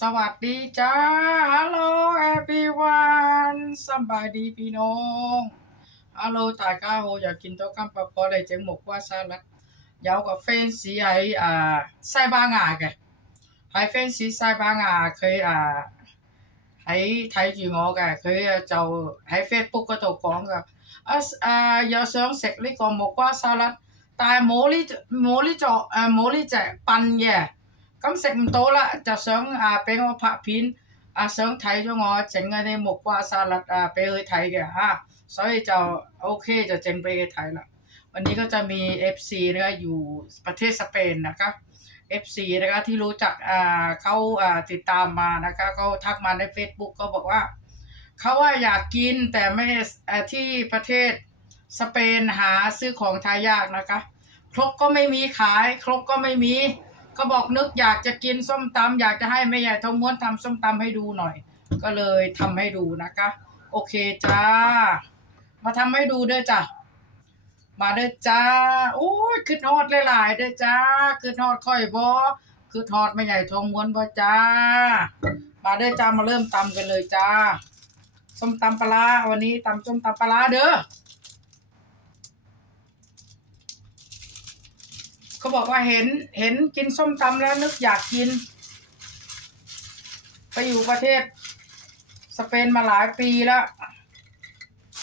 สวัสดีจ้า ฮัลโหล everyone สำบายดีพี่น้อง ฮัลโหล大家好อยากกิน多金伯伯嚟整木瓜沙律。有个 fans 喺啊西班牙嘅，喺 fans 西班牙佢啊喺睇住我嘅，佢啊就喺 Facebook 嗰度讲噶，啊啊又想食呢个木瓜沙律，但系冇呢冇呢座诶冇呢只笨嘅。 Cắm sạch tố là cho sớm à bên ngô phạ phín à OK 就整 ha วันนี้ก็จะมี FC นะคะอยู่ประเทศสเปนนะคะ FC นะคะที่รู้จักอ่าเขาอ่าติดตามมานะคะเขทักมาใน Facebook ก็บอกว่าเขาว่าอยากกินแต่ไม่ที่ประเทศสเปนหาซื้อของทายากนะคะ ครกก็ไม่มีขาย ครกก็ไม่มี ก็บอกนึกอยากจะกินส้มตำอยากจะให้แม่ใหญ่ทองม้วนทำส้มตำให้ดูหน่อย ก็เลยทำให้ดูนะคะ โอเคจ้า มาทำให้ดูเด้อจ้ะมาเด้อจ้าโอ้ยคือทอดหลายๆเด้อจ้าคือทอดค่อยบ่คือทอดแม่ใหญ่ทองม้วนบ่จ้า มาเด้อจ้ามาเริ่มตำกันเลยจ้าส้มตำปลาวันนี้ตำส้มตำปลาเด้อ เขาบอกว่าเห็นเห็นกินส้มตำแล้วนึกอยากกิน ไปอยู่ประเทศ สเปนมาหลายปีแล้ว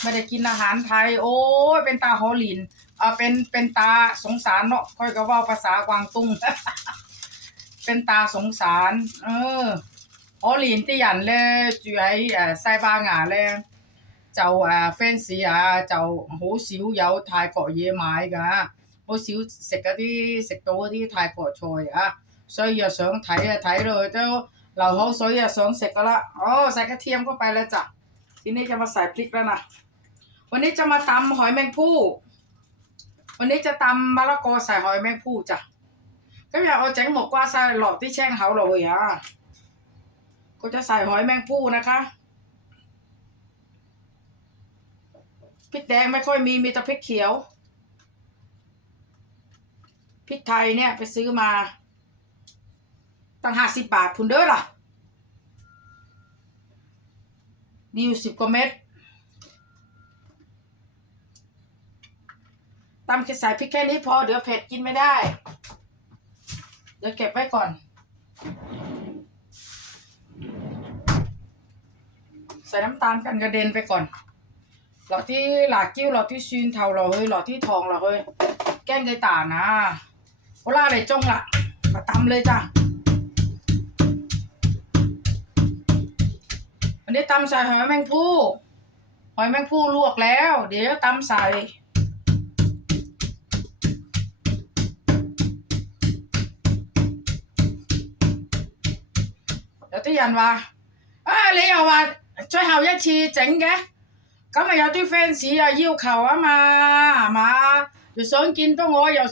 ไม่ได้กินอาหารไทย โอ้ยเป็นตาฮอหลินอ่าเป็นเป็นตาสงสารเนาะค่อยก็ว่าภาษากวางตุ้งเป็นตาสงสาร เออหอลินที่หยันเลยจุ๋ยอ่อไซบางอะเลยเจ้าอ่าเฟนสีอะเจ้าหูสิวเยาทยเกาะเยไม้กะ 好少食嗰啲食到嗰啲泰国菜啊，所以又想睇啊睇到都流口水啊想食噶啦，哦ใส่กระเทียมเข้าไปแล้วจ้ะทีนี้จะมาใส่พริกแล้วนะวันนี้จะมาตำหอยแมงผู้วันนี้จะตำมะละกอใส่หอยแมงผู้จ้ะก็อยากเอาแจ้งหมกว่าใส่หลอดที่แช่งเขาเลยอ่ะก็จะใส่หอยแมงผู้นะคะพริกแดงไม่ค่อยมีมีแต่พริกเขียว พริกไทยเนี่ยไปซื้อมา ตั้งห้าสิบบาทคุณเด้อล่ะ มีอยู่สิบกว่าเม็ดตำแค่ใส่พริกแค่นี้พอเดี๋ยวเผ็ดกินไม่ได้ เดี๋ยวเก็บไว้ก่อน ใส่น้ำตาลกันกระเด็นไปก่อนหลอดที่หลากิ้วหลอที่ซีนเทาเราเฮ้ยหลอที่ทองเราเฮ้ยแกล้งไก่ตานะ โคล่าเลยจงละมาตำเลยจ้ะวันนี้ตำใส่หอยแมงผู้หอยแมงผู้ลวกแล้ว เดี๋ยวตำใส่有啲人话：啊，你又话最后一次整嘅，咁咪有啲 fans 啊要求啊嘛，系嘛？又想见到我又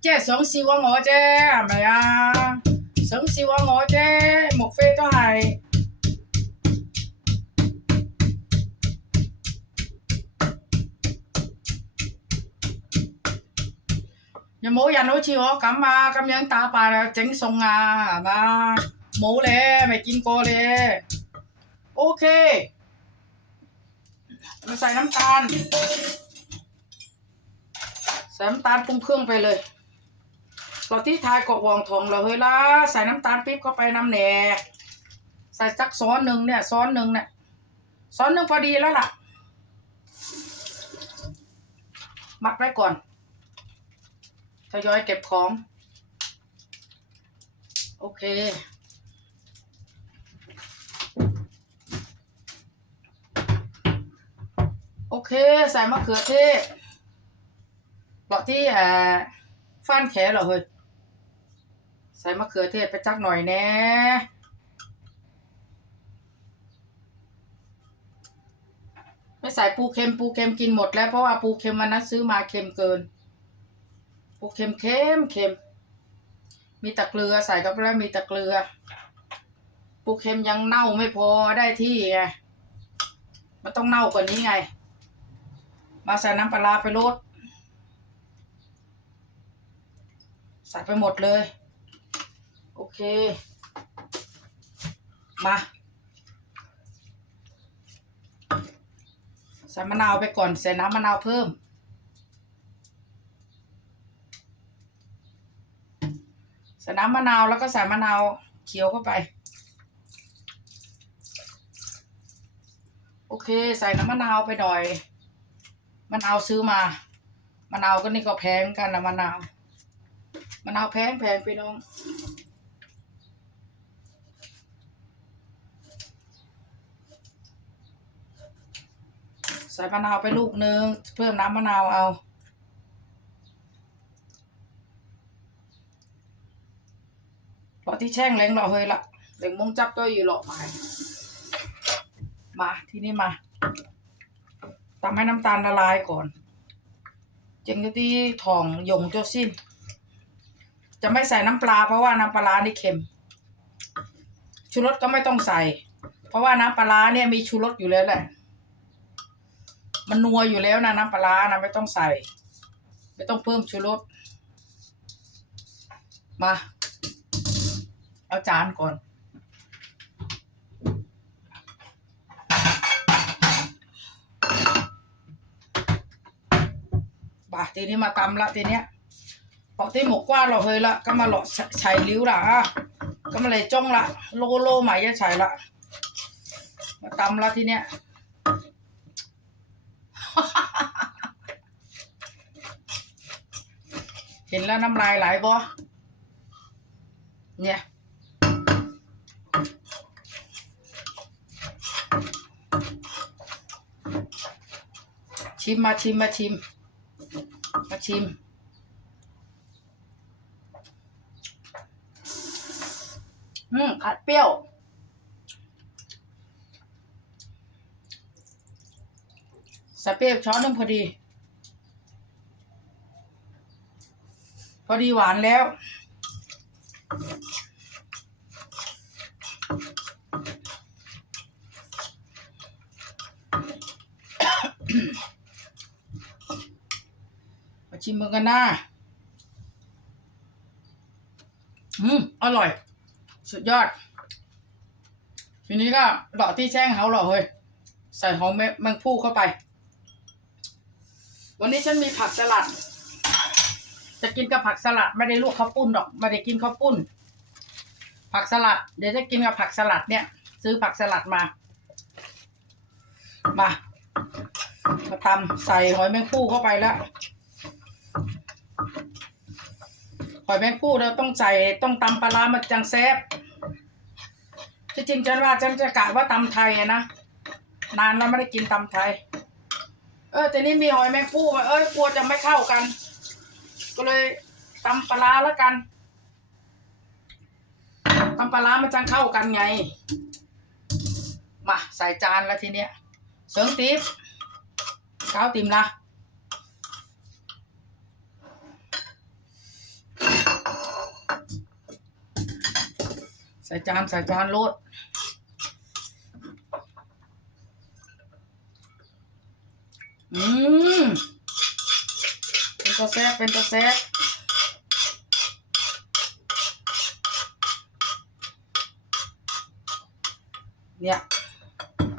即系想笑下我啫，系咪啊？想笑下我啫，莫非都系？又冇人好似我咁啊，咁样打扮啊，整餸啊，系嘛？冇咧，未见过咧。OK，เราใส่น้ำตาล ใส่น้ำตาลปรุงเครื่องไปเลย เราที่ทายกอกวองทองเราเฮ้ยละใส่น้ำตาลปี๊บเข้าไปน้ำแหน่ใส่สักซ้อนหนึ่งเนี่ยซ้อนหนึ่งเนี่ยซ้อนหนึ่งพอดีแล้วล่ะ มัดไว้ก่อนทยอยเก็บของ โอเคโอเค ใส่มะเขือเทศเปาที่เอ่อฟ้านแขนเหรอเฮ้ย ส่มะเขือเทศไปจักหน่อยแน่ไม่ใส่ปูเค็มปูเค็มกินหมดแล้วเพราะว่าปูเค็มวันนั้นซื้อมาเค็มเกิน ปูเค็มเค็มเค็ม มีตะเกลือใส่เข้าไปแล้วมีตะเกลือ ปูเค็มยังเน่าไม่พอได้ที่ไงมันต้องเน่ากว่านี้ไง มาใส่น้ำปลาไปรดใส่ไปหมดเลย เค มาใส่มะนาวไปก่อน ใส่น้ำมะนาวเพิ่ม ใส่น้ำมะนาวแล้วก็ใส่มะนาวเคี้ยวเข้าไป โอเค ใส่น้ำมะนาวไปหน่อย มะนาวซื้อมา มะนาวก็นี่ก็แพงกันนะมะนาว มะนาวแพงแพงไปน้อง ใส่มะนาวไปลูกนึง เพิ่มน้ำมะนาวเอาพอที่แช่งเล้งเราเฮยละเล้งมงจับตัวอยู่หลอกมามาที่นี่มาตำให้น้ำตาลละลายก่อนจึงจะที่ทองหยงโจสิ้นจะไม่ใส่น้ำปลาเพราะว่าน้ำปลาร้านี่เค็ม ชูรสก็ไม่ต้องใส่ เพราะว่าน้ำปลาเนี่ยมีชูรสอยู่แล้วแหละ มันนัวอยู่แล้วนะน้ำปลานะไม่ต้องใส่ ไม่ต้องเพิ่มชูรสมา เอาจานก่อน บ่าทีนี้มาตำละทีเนี้ยพอที่หมกกว่าเราเฮยละก็มาหลอใช้ลิ้วละอะก็มาเลยจ้องละ โลโลใหม่จะใช้ละ มาตำละทีเนี้ย เห็นแล้วน้ำลายไหลบ่เนี่ยชิมมาชิมมาชิม มาชิม อืมขัดเปรี้ยวสเปรี้ยวช้อนนึงพอดี พอดีหวานแล้ว มาชิมกันนะอืม อร่อย สุดยอด ทีนี้ก็ดอที่แช่งเขาหรอเฮ้ยใส่หอมแมแมงผู้เข้าไป วันนี้ฉันมีผักสลัด จะกินกับผักสลัดไม่ได้ลวกข้าวปุ้นหรอกไม่ได้กินข้าวปุ้น ผักสลัด เดี๋ยวจะกินกับผักสลัดเนี่ย ซื้อผักสลัดมา มามาตำใส่หอยแมงผู้เข้าไปแล้วหอยแมงผู้เราต้องใส่ต้องตำปลาร้ามจังแซบที่จริงฉันว่าฉันจะกะว่าตำไทยนะนานแล้วไม่ได้กินตำไทย เออแต่นี่มีหอยแมงผู้มาเอ้ยกลัวจะไม่เข้ากัน ก็เลยตำปลาแล้วกันตำปลามันจังเข้ากันไง มาใส่จานแล้วทีเนี้ย เสริงติ๊บเก้าติมละใส่จานใส่จานโลดอืม ตัวแซ่บเป็นตัวแซบเนี่ย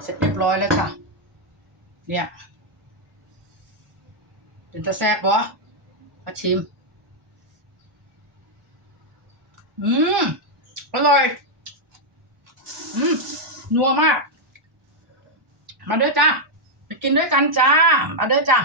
เสร็จเรียบร้อยแล้วค่ะ เนี่ย เป็นตัวแซ่บปะมาชิม อืม อร่อย อืม นัวมาก มาด้อจ้าไปกินด้วยกันจ้า มาด้อจ้า